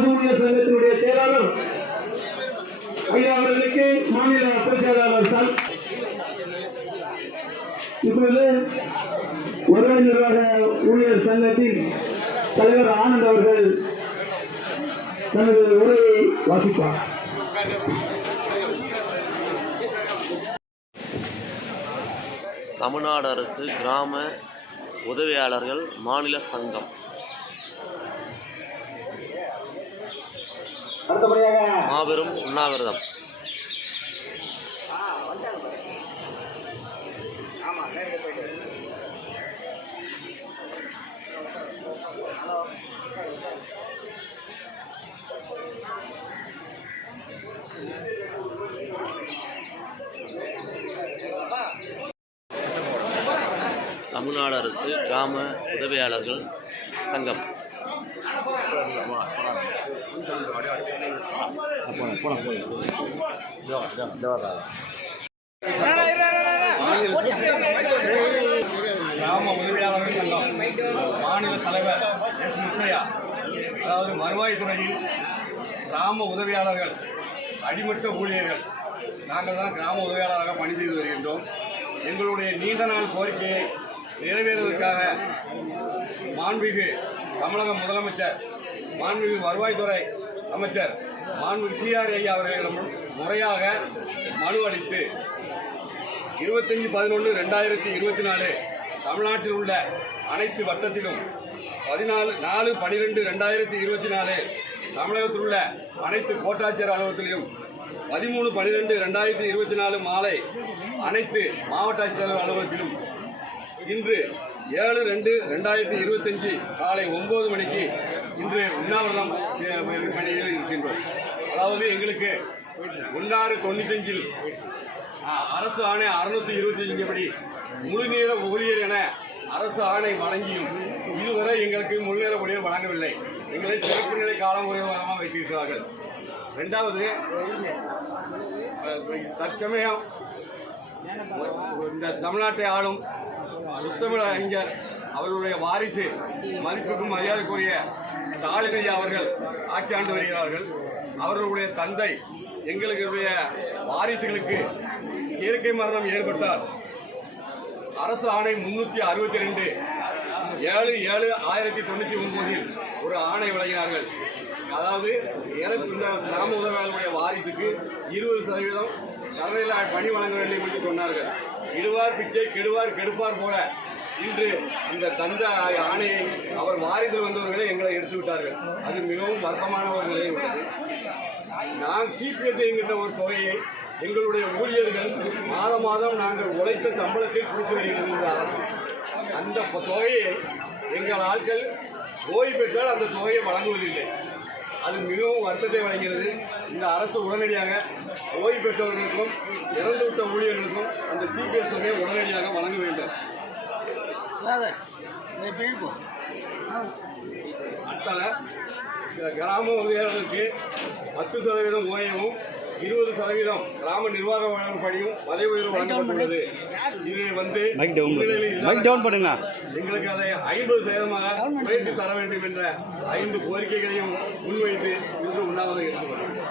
அலுவலக சங்கத்தினுடைய செயலாளர் ஐயா அவர்களுக்கு மாநில பொதுச் செயலாளர் சார் இப்பொழுது வருவாய் நிர்வாக ஊழியர் சங்கத்தின் தலைவர் ஆனந்த் அவர்கள் தனது உரையை வாசிப்பார். தமிழ்நாடு அரசு கிராம உதவியாளர்கள் மாநில சங்கம். மாபெரும் உண்ணாவிரதம். தமிழ்நாடு அரசு கிராம உதவியாளர்கள் சங்கம். கிராம உதவியாளர்கள் சங்கம் மாநில தலைவர் எஸ் முத்தையா அதாவது வருவாய்த்துறையில் கிராம உதவியாளர்கள் அடிமட்ட ஊழியர்கள். நாங்கள் தான் கிராம உதவியாளராக பணி செய்து வருகின்றோம். எங்களுடைய நீண்ட நாள் கோரிக்கையை நிறைவேறுவதற்காக மாண்புமிகு தமிழக முதலமைச்சர் மாண்பு வருவாய்த்துறை அமைச்சர் மாண்பு சிஆர் ஐயா அவர்களிடம் முறையாக மனு அளித்து இருபத்தஞ்சு பதினொன்று ரெண்டாயிரத்தி இருபத்தி நாலு தமிழ்நாட்டில் உள்ள அனைத்து வட்டத்திலும் பதினாலு நாலு பனிரெண்டு ரெண்டாயிரத்தி இருபத்தி நாலு தமிழகத்தில் உள்ள அனைத்து கோட்டாட்சியர் அலுவலகத்திலையும் பதிமூணு பனிரெண்டு ரெண்டாயிரத்தி இருபத்தி நாலு மாலை அனைத்து மாவட்ட ஆட்சியர் அலுவலகத்திலும் இன்று ஏழு ரெண்டு ரெண்டாயிரத்தி இருபத்தஞ்சு காலை ஒன்பது மணிக்கு இன்று உண்ணாவிரதம் பணியில் இருக்கின்றோம். அதாவது எங்களுக்கு ஒன்றாறு தொண்ணூத்தஞ்சில் அரசு ஆணை அறுநூத்தி இருபத்தி அஞ்சு படி முழுநேர ஊழியர் என அரசு ஆணை வழங்கியும் இதுவரை எங்களுக்கு முழுநேர ஊழியர் வழங்கவில்லை. எங்களை சிறப்பு நிலை காலம் உயர்வாக வைத்திருக்கிறார்கள். ரெண்டாவது தற்சமயம் இந்த தமிழ்நாட்டை ஆளும் முத்தமிழ் அறிஞர் அவர்களுடைய வாரிசு மதிப்புக்கும் மரியாதைக்குரிய ஸ்டாலின் அவர்கள் ஆட்சி ஆண்டு வருகிறார்கள். அவர்களுடைய தந்தை எங்களுடைய வாரிசுகளுக்கு இயற்கை மரணம் ஏற்பட்டால் அரசு ஆணை முன்னூற்றி அறுபத்தி ரெண்டு ஏழு ஏழு ஆயிரத்தி தொண்ணூற்றி ஒன்பதில் ஒரு ஆணை வழங்கினார்கள். அதாவது இறப்பு கிராம உதவியாளர்களுடைய வாரிசுக்கு இருபது சதவீதம் தரநிலை பணி வழங்க வேண்டும் என்று சொன்னார்கள். இடுவார் பிச்சை கெடுவார் கெடுப்பார் போல இன்று இந்த தந்த ஆணையை அவர் வாரிசில் வந்தவர்களே எங்களை எடுத்து விட்டார்கள். அது மிகவும் வருத்தமான ஒரு நிலை உள்ளது நான் சிபிஎஸ் என்கின்ற ஒரு தொகையை எங்களுடைய ஊழியர்கள் மாதம் மாதம் நாங்கள் உழைத்த சம்பளத்தை கொடுத்து வருகிறது இந்த அரசு. அந்த தொகையை எங்கள் ஆட்கள் ஓய்வு பெற்றால் அந்த தொகையை வழங்குவதில்லை. அது மிகவும் வருத்தத்தை வழங்குகிறது. இந்த அரசு உடனடியாக ஓய்வு பெற்றவர்களுக்கும் இறந்துவிட்ட ஊழியர்களுக்கும் அந்த சிபிஎஸ் தொகையை உடனடியாக வழங்க வேண்டும். கிராம உதவியாளர்களுக்கு பத்து சதவீதம் ஓய்வும் இருபது சதவீதம் கிராம நிர்வாக வழங்கப்படியும் பதவி உயர்வு வழங்கப்பட்டுள்ளது. இது வந்து எங்களுக்கு அதை ஐம்பது சதவீதமாக உயர்த்தி தர வேண்டும் என்ற ஐந்து கோரிக்கைகளையும் முன்வைத்து இன்று உண்ணாவிரதம் எடுத்துக்கொண்டோம்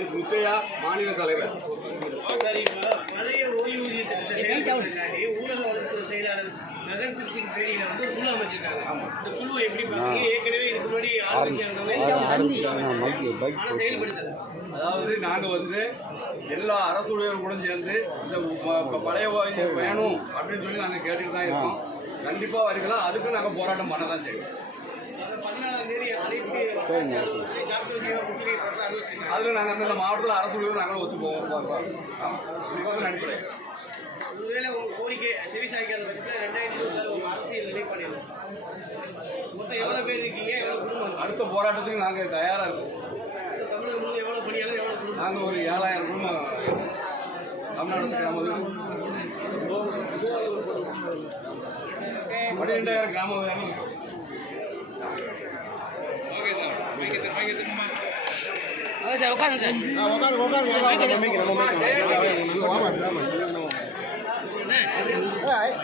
எஸ் முத்தையா மாநில தலைவர். பேடியில வந்து ஒரு குழு அமைச்சிருக்காங்க. இந்த குழுவை எப்படி ஏற்கனவே இதுக்கு முன்னாடி ஆரம்பிச்சாங்க செயல்படுத்தல. அதாவது நாங்கள் வந்து எல்லா அரசு ஊழியர்களுடன் சேர்ந்து இந்த பழைய ஓய்வு வேணும் அப்படின்னு சொல்லி நாங்கள் கேட்டுட்டு தான் இருக்கோம். கண்டிப்பாக வருகிறோம் அதுக்கும் நாங்கள் போராட்டம் பண்ண தான் செய்வோம். அதில் நாங்கள் அந்த மாவட்டத்தில் அரசு ஊழியர் நாங்களும் ஒத்து போவோம் நடிப்பலை ஒருவேளை உங்க கோரிக்கை செவிசாய்க்காத பட்சத்தில் ரெண்டாயிரத்தி இருபத்தாறு உங்க அரசியல் நிலைப்பாடு? மொத்தம் எவ்வளவு பேர் இருக்கீங்க? எவ்வளவு குடும்பம்? அடுத்த போராட்டத்துக்கு நாங்கள் தயாராக இருக்கோம். தமிழகம் முழுவதும் எவ்வளவு பணியாளர் எவ்வளவு குடும்பம்? நாங்கள் ஒரு ஏழாயிரம் குடும்பம் தமிழ்நாடு கிராமத்தில் பன்னிரெண்டாயிரம் கிராம வேணும் ஓகே சார். முன்னாள்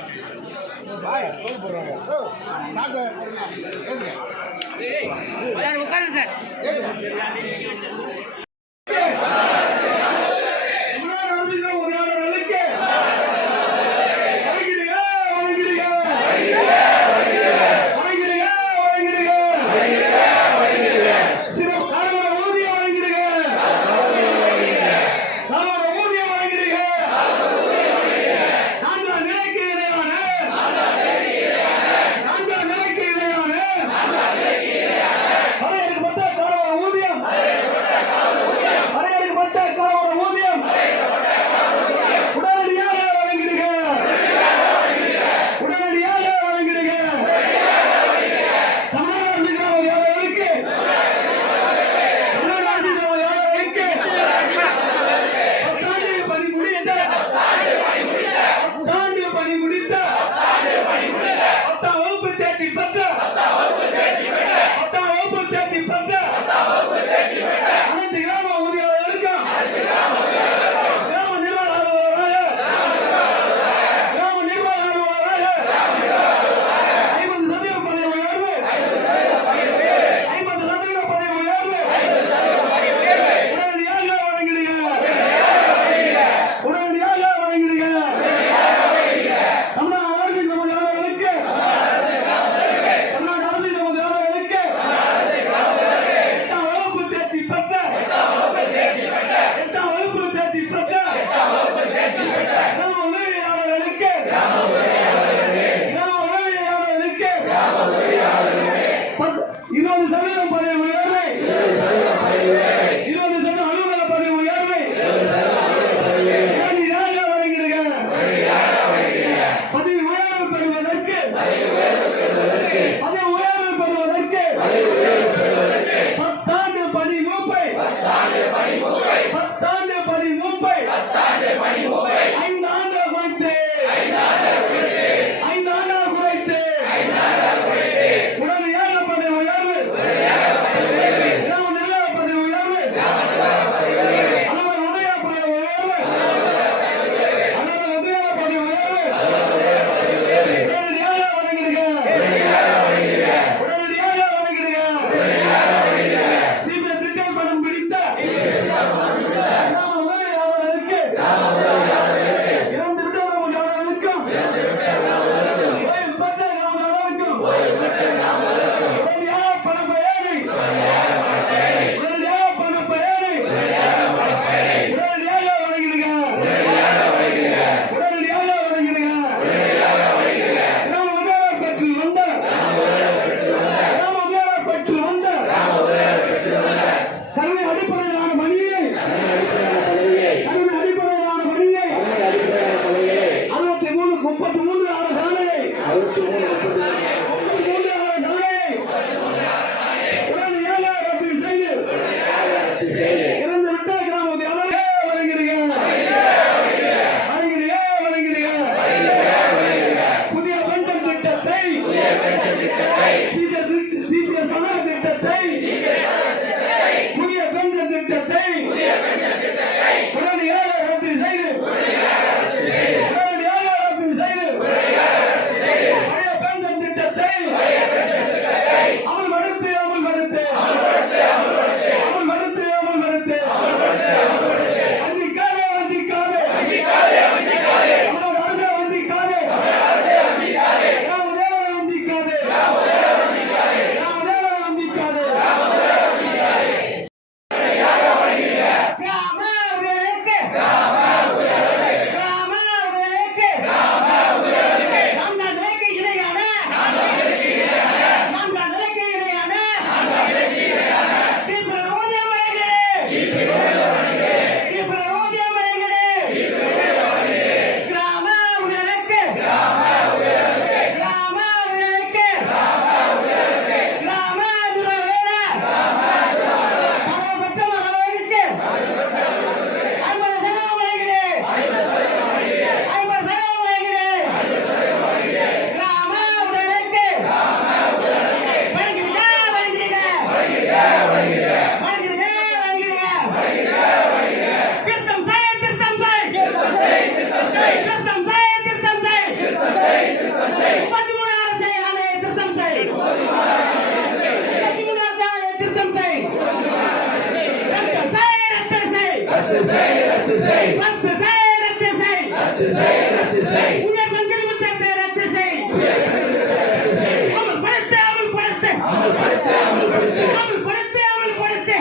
அமல்படுத்து அமல்படுத்து அமல்படுத்து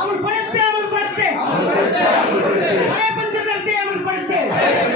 அமல்படுத்து அமல்படுத்து அமல்படுத்து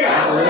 Yeah.